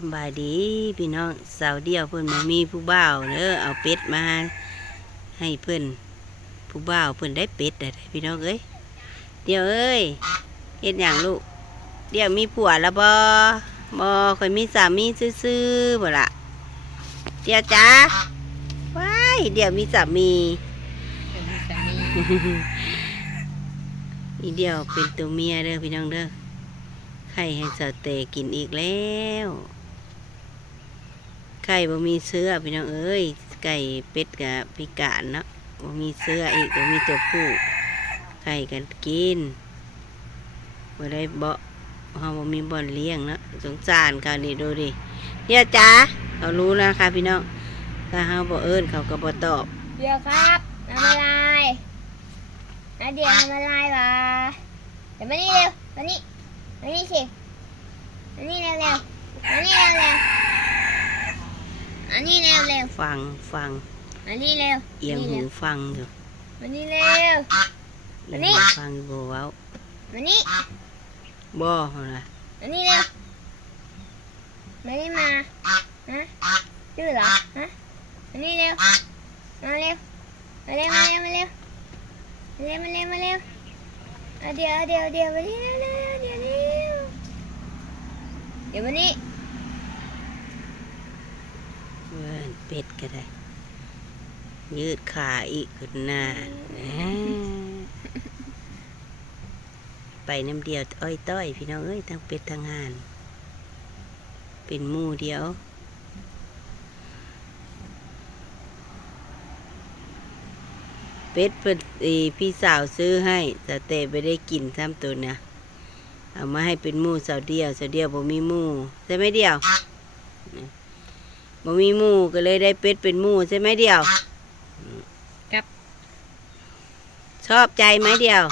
สบายดีพี่น้องสาวเดียวเพิ่อนมามีผู้บ่าวเด้อเอาเป็ดมา ให้เพิ่อนผู้บ่าวเพิ่อนได้เป็ดได้พี่น้องเอ้ยเดียวเอ้ยเฮ็ดหยังลูกเดียวมีผัวแล้วบ่บ่ค่อยมีสามีซื่อๆบ่ละเดียวจ้าว้ายเดียวมีสามีนสามีอีเดียวเป็นตัวเมียเด้อพี่น้องเด้อไข่ให้สาวเตกินอีกแล้ว ไข่บ่มีเสื้อพี่น้องเอ้ย ไก่เป็ดกับพิการเนาะบ่มีเสื้ออีกบ่มีตัวผู้ไข่กันกินบ่ได้เบาะเฮาบ่มีบ่อนเลี้ยงเนาะสงสารเขานี่ดูดิเดี๋ยวจ้าเขารู้นะคะพี่น้องถ้าเฮาบ่เอิ้นเขาก็บ่ตอบเดี๋ยวครับทำอะไรนะเดี๋ยวทำอะไรวะเดี๋ยวมานี่เร็วมานี่มานี่สิมานี่เร็วเร็วมานี่เร็วเร็ว มานี่เร็วเร็วฟังฟังมานี่เร็วเอียงหูฟังอยู่มานี่เร็วเอียงนี่หูฟังอยู่บ่เว้ามานี่บ่เอาล่ะมานี่เร็วมานี่มาฮะดื้อเหรอฮะมานี่เร็วมาเร็วมาเร็วมาเร็วมาเร็วมาเร็วมาเร็วมาเร็วเอาเดี๋ยวเอาเดี๋ยวเอาเดี๋ยวมาเร็วเร็วเดี๋ยวเร็วเดี๋ยวมานี่เพื่อน เป็ดก็ได้ ยืดขาอีกขึ้นหน้าไปน้ำเดียวอ้อยต้อย พี่น้องเอ้ยทั้งเป็ดทั้งห่าน เป็นมู่เดียวเป็ดเพิ่นอีพี่สาวซื้อให้แต่เตไปได้กินซ้ำตัวนะเอามาให้เป็นมู่สาวเดียวสาวเดียวบ่มีมู่ใช่ไหมเดียว บ่มีหมูก็เลยได้เป็ดเป็นหมูใช่ไหมเดียวครับ ชอบใจไหมเดียว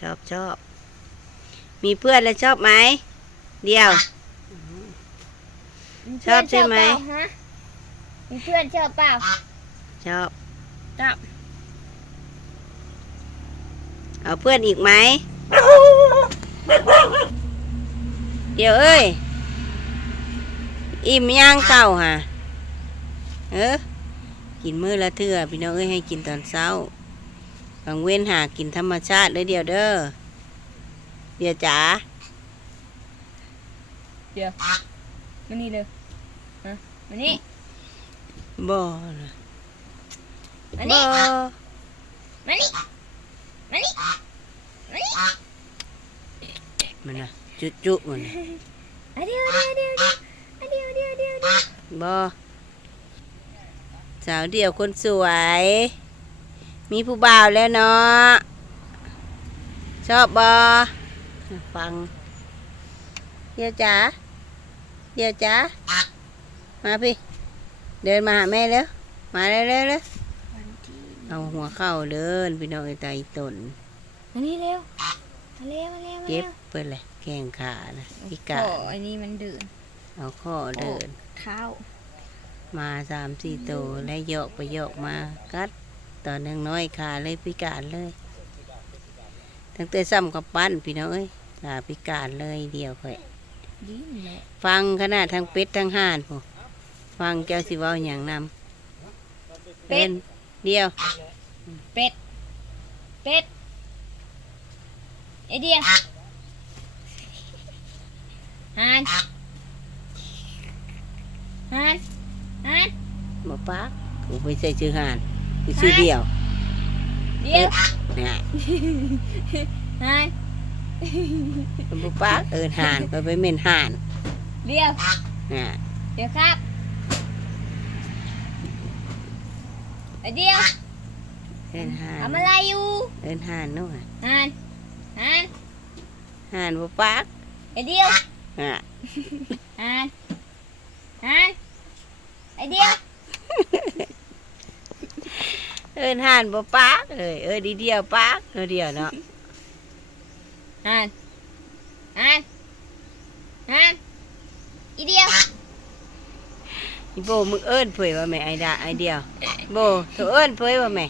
ชอบชอบ มีเพื่อนแล้วชอบไหมเดียว ชอบใช่ไหม มีเพื่อนชอบเปล่าชอบชอบเอาเพื่อนอีกไหม เดี๋ยวเอ้ย อิ่มย่างเก่าฮะเออกินมื้อละเทื่อพี่น้องเอ้ยให้กินตอนเช้าบางเว้นหากินธรรมชาติเลยเดียวเด้อเดี๋ยวจ๋ามานี่เลยฮะมานี่บ่นะมาบ่นี่มานี่มานี่มานี่มันนะจุจุมันน่ะอะเดี๋ยวเดี๋ยวเดี๋ยวเดี๋ยวเดี๋ยวเดี๋ยว เดี๋ยวเดี๋ยวบ่สาวเดียวคนสวย มีผู้บ่าวแล้วเนาะ ชอบบ่ฟัง เดี๋ยวจ๋า เดี๋ยวจ๋า มาพี่ เดินมาหาแม่เร็วมาเร็วเร็วเร็วเอาหัวเข้าเดินพี่น้องไอ้ตาอีตนมานี่เร็ว มาเร็วมาเร็วมาเจ็เร็บวเปิดเลยแข้งขานะพิกาโอ้รอันนี้มันเดิน เอาข้อเดิน เท้า มาสามสี่ตัวและโยกไปโยกมากัดตอนยังน้อยขาเลยพิการเลย ตั้งแต่ซ้ำกับปั้นพี่น้องเอ้ยขาพิการเลยเดียวค่อยดิ้นแหละฟังขนาดทั้งเป็ดทั้งห่านพอฟังเจ้าสิเว้าอย่างนำเป็นเดียว เป็ด เป็ดไอเดียฮัน ฮันฮันมาปักกูไปใส่ชื่อห่านกูชื่อเดียว เดี๋ยวเนี่ยฮันมาปักเอินห่านไปไปเม่นห่านเดี๋ยวเนี่ยเดี๋ยวครับไอเดียวเอินห่านทำอะไรอยู่เอินห่านนู่นน่ะฮันฮันห่านมาปักไอเดียวอะฮัน ฮันไอเดียวเอินห่านบ่ปักเลยเออดีเดียวปักเออเดียวเนาะฮันฮันฮันไอเดียวอีโบมึงเอิ้นเผยว่าแม่ไอดาไอเดียวโบเธอเอิ้นเผยว่าแม่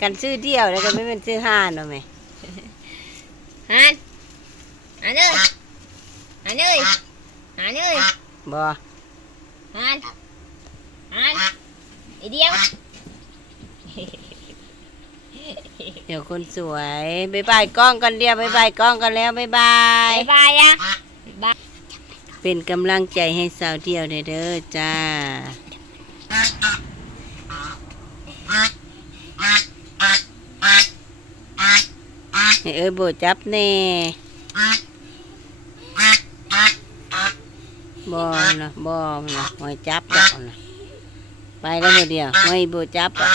กันซื้อเดียวแล้วก็ไม่เป็นซื้อห่านว่าแม่ฮันฮันเอ้ยฮันเอ้ยฮันเอ้ยบบ่ หันหันไอเดียวเดี๋ยวคนสวยบายบายกล้องกันเดียวบายบายกล้องกันแล้วบายบาบายยบายอะบายเป็นกำลังใจให้สาวเดียวเด้อเด้อจ้าให้เอ้ยโบจับแน่ บอนะบอนะหอยจับดอกนะไปแล้วเดียวไม่บูจับอะ